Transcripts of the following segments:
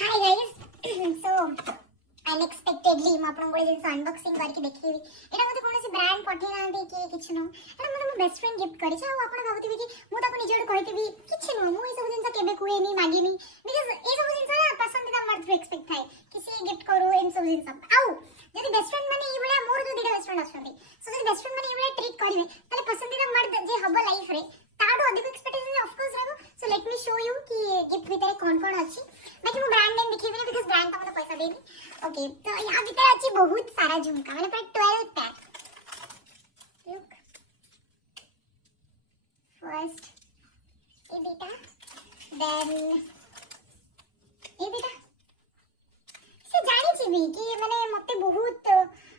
Hi guys so unexpectedly म आपन गोळे जिंस अनबॉक्सिंग करके देखिबी एटा मते कोनोसी ब्रांड पठे नांती कि किछ नो एटा मते मो बेस्ट फ्रेंड गिफ्ट करी छ आपन भाबुथिबी कि मु ताको निजड कहिथिबी किछ नो मु ए सब जिंस केबे कुएनी मागीनी बिकॉज़ ए सब जिंस ना पसंदीदा मर्द एक्सपेक्ट थाए किसी गिफ्ट करू इन सब जिंस आउ जदि बेस्ट फ्रेंड माने ई बळा मोर जो दिडा बेस्ट फ्रेंड आछंती सो जदि बेस्ट फ्रेंड माने ई बळा ट्रीट करिवे तले पसंदीदा मर्द जे हबो लाइफ रे ताडो अधिक एक्सपेक्टेशन ऑफ कोर्स रहबो so let me show you कि गिफ्ट भीतर कोन अछि बाकी मु ब्रांड नेम देखिबी बिकॉज़ ब्रांड का मते पैसा देनी ओके तो यहाँ भीतर अछि बहुत सारा झुमका माने प्राय 12 पैक लुक फर्स्ट ये बेटा देन ये बेटा से जानी छी भी कि माने मते बहुत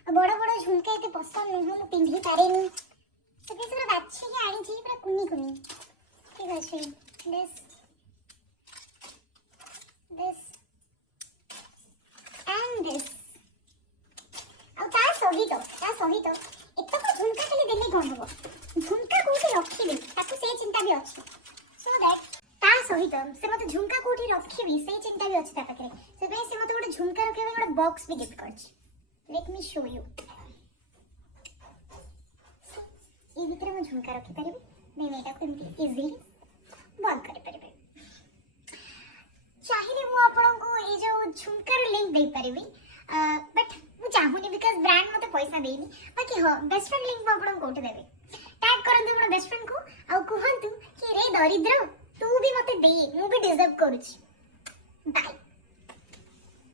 बड़ बड़ झुमका एते पसंद नहीं हम पिंधी पारेनी से किसरा बाछी के आनी छी पूरा कुनी कुनी ठीक अछि this and this अब ता सहित एत को झुमका खाली देले कोन हो झुमका कोठी रखिबे ताको से चिंता भी अछि सो दैट ता सहित से मते झुमका कोठी रखिबी से चिंता भी अछि ता पाखरे से पे से मते गोटे झुमका रखिबे गोटे बॉक्स भी गिफ्ट करछि लेट मी शो यू ई भीतर में झुमका रखि परिबे नै एटा केमती इजीली बंद करि परिबे चाहिए मु आपन को ए जो झुमकर लिंक दे परिबी बट मु चाहुनी बिकॉज़ ब्रांड मते पैसा देनी बाकी हो बेस्ट फ्रेंड लिंक मु आपन कोट देबे टैग करंतु मोर बेस्ट फ्रेंड को आ कहंतु कि रे दरिद्र तू भी मते दे मु भी डिजर्व करूची बाय।